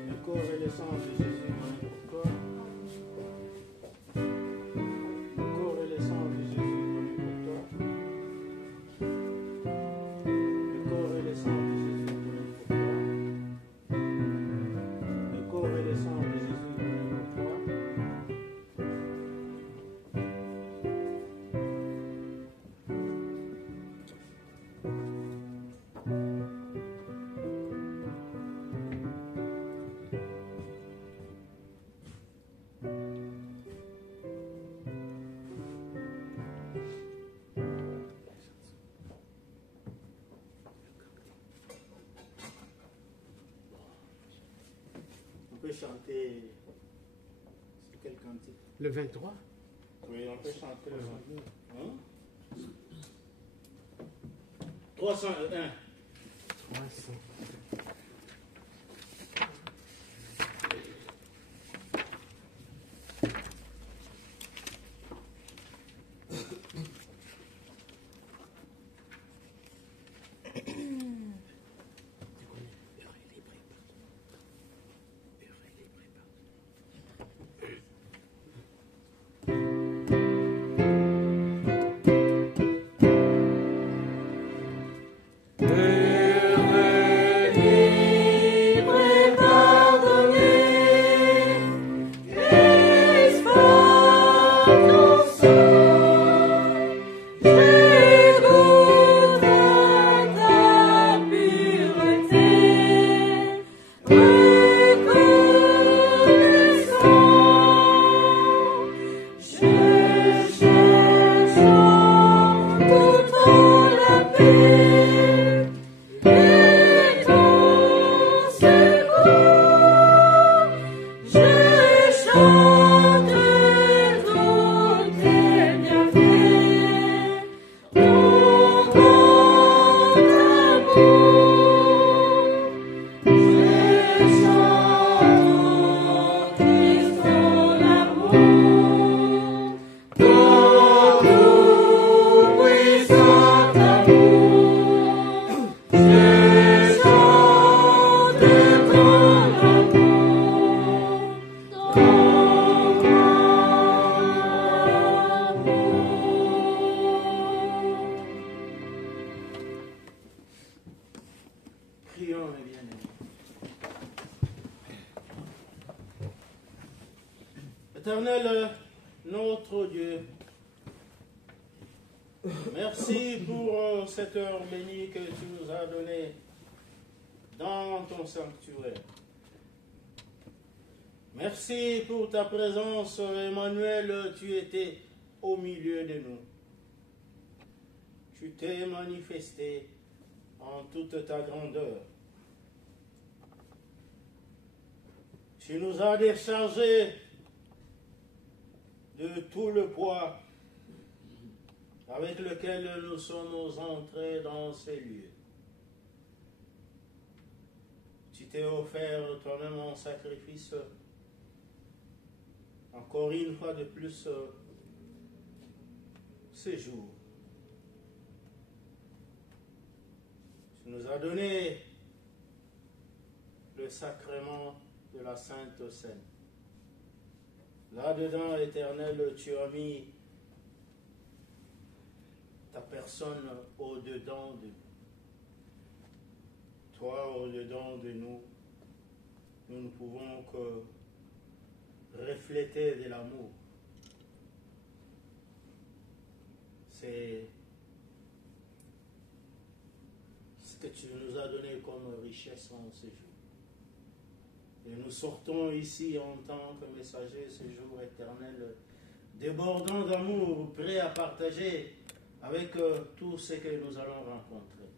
Le corps et le sang de Jésus donné pour toi. Le corps et le sang de Jésus donné pour toi. Le corps et le sang de Jésus donné pour toi. Le corps et le sang de Jésus donné pour toi. On peut chanter quel cantique? Le 23. Oui, on peut chanter le cantique. Hein? 301. 300. Prions, mes bien-aimés. Éternel, notre Dieu, merci pour cette heure bénie que tu nous as donnée dans ton sanctuaire. Merci pour ta présence, Emmanuel, tu étais au milieu de nous. Tu t'es manifesté en toute ta grandeur. Tu nous as déchargés de tout le poids avec lequel nous sommes entrés dans ces lieux. Tu t'es offert toi-même en sacrifice, encore une fois de plus, ce jour. Tu nous as donné le sacrement de la Sainte Seine. Là-dedans, Éternel, tu as mis ta personne au-dedans de nous. Toi, au-dedans de nous, nous ne pouvons que refléter de l'amour. C'est ce que tu nous as donné comme richesse en ce jour. Et nous sortons ici en tant que messagers ce jour éternel, débordant d'amour, prêts à partager avec tout ce que nous allons rencontrer.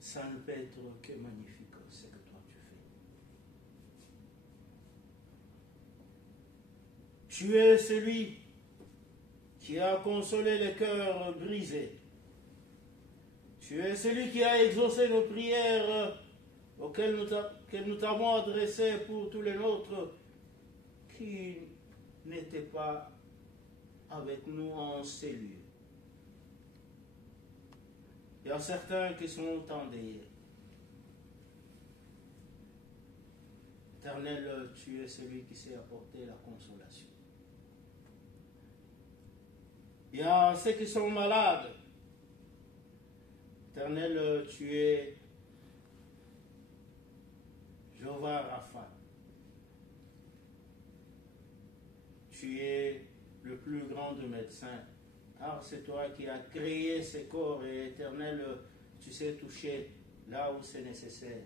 Ça ne peut être que magnifique ce que toi tu fais. Tu es celui qui a consolé les cœurs brisés. Tu es celui qui a exaucé nos prières auxquelles nous t'avons adressées pour tous les nôtres qui n'étaient pas avec nous en ces lieux. Il y a certains qui sont endeuillés. Éternel, tu es celui qui sait apporter la consolation. Il y a ceux qui sont malades. Éternel, tu es Jéhovah Rapha. Tu es le plus grand de médecins. Car c'est toi qui as créé ces corps et Éternel, tu sais toucher là où c'est nécessaire.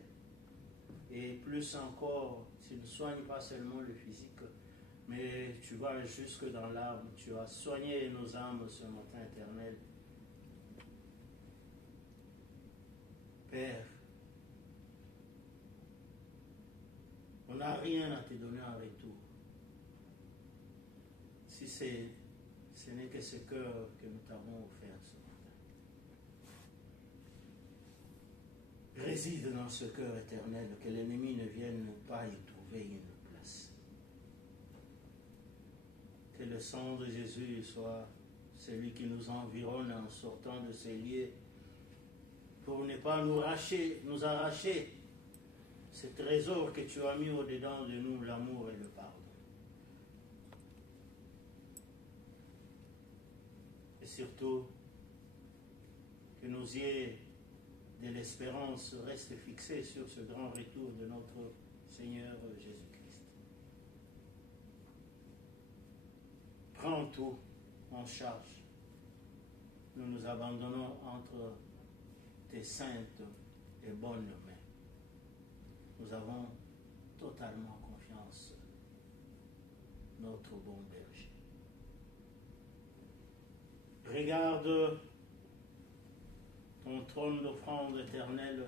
Et plus encore, tu ne soignes pas seulement le physique, mais tu vas jusque dans l'âme. Tu as soigné nos âmes ce matin, Éternel. Père, on n'a rien à te donner en retour. Si ce n'est que ce cœur que nous t'avons offert ce matin. Réside dans ce cœur éternel, que l'ennemi ne vienne pas y trouver une place. Que le sang de Jésus soit celui qui nous environne en sortant de ces lieux, pour ne pas nous arracher ce trésor que tu as mis au-dedans de nous, l'amour et le pardon. Et surtout, que nos yeux de l'espérance restent fixés sur ce grand retour de notre Seigneur Jésus-Christ. Prends tout en charge. Nous nous abandonnons entre tes saintes et bonnes mains. Nous avons totalement confiance en notre bon berger. Regarde ton trône d'offrande éternelle,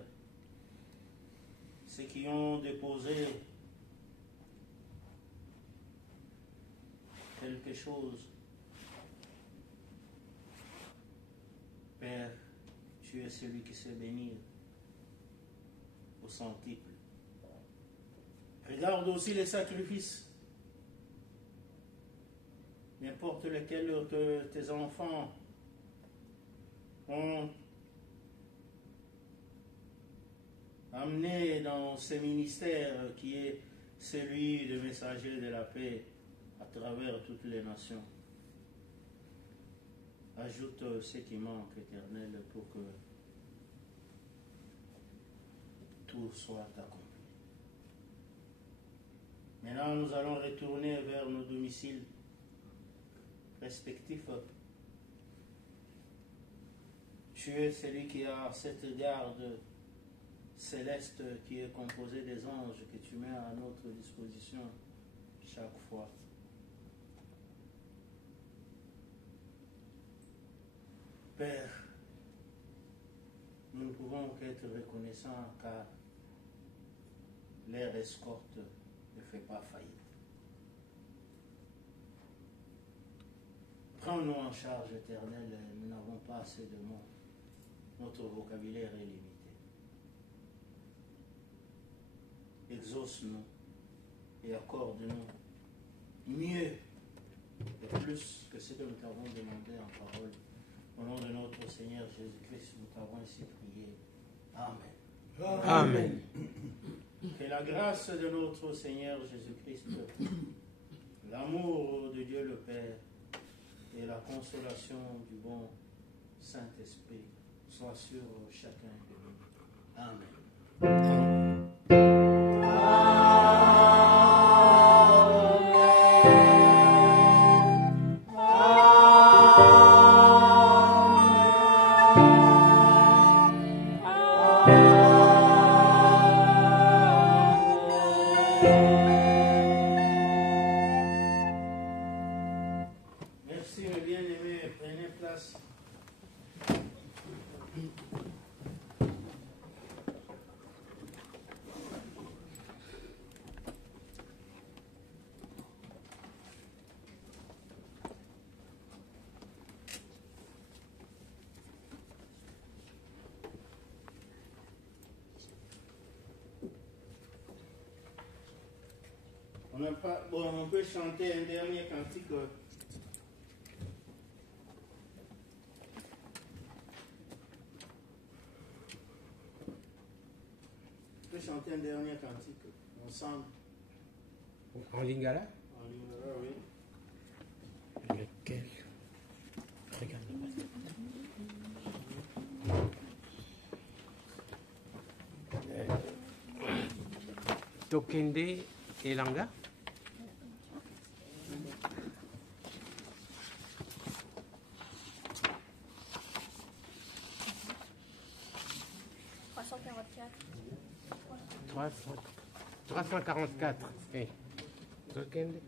ceux qui ont déposé quelque chose. Père, tu es celui qui sait bénir au centuple. Regarde aussi les sacrifices, n'importe lesquels que tes enfants ont amené dans ce ministère qui est celui de messager de la paix à travers toutes les nations. Ajoute ce qui manque, Éternel, pour que tout soit accompli. Maintenant, nous allons retourner vers nos domiciles respectifs. Tu es celui qui a cette garde céleste qui est composée des anges que tu mets à notre disposition chaque fois. Père, nous ne pouvons qu'être reconnaissants car leur escorte ne fait pas faillite. Prends-nous en charge, Éternel, nous n'avons pas assez de mots. Notre vocabulaire est limité. Exauce-nous et accorde-nous mieux et plus que ce que nous t'avons demandé en parole. Au nom de notre Seigneur Jésus-Christ, nous t'avons ainsi prié. Amen. Amen. Que la grâce de notre Seigneur Jésus-Christ, l'amour de Dieu le Père et la consolation du bon Saint-Esprit soient sur chacun de nous. Amen. place. On peut chanter un dernier cantique. On peut chanter un dernier cantique ensemble. En lingala? En lingala, oui. Lequel? Regarde. Tokende et Langa? $344. 344. Hey. Tokende.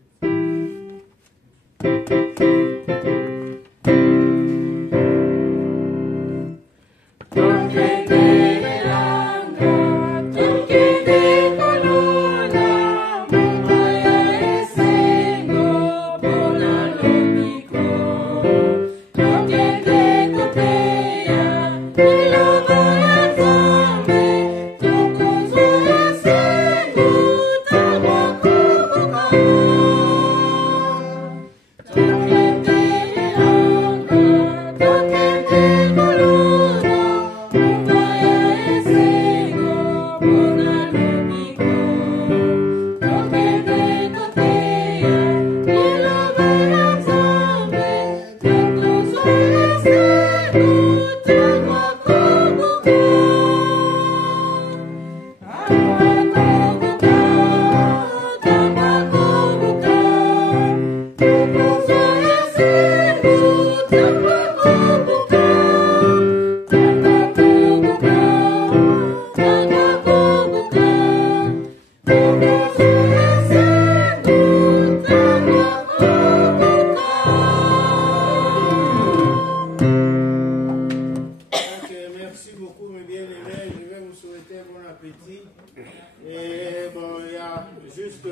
Et bon, il y a juste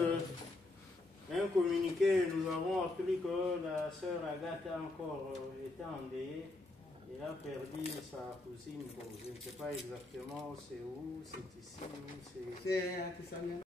un communiqué. Nous avons appris que la sœur Agathe a encore été endeuillée. Elle a perdu sa cousine. Bon, je ne sais pas exactement c'est où, c'est ici ou c'est...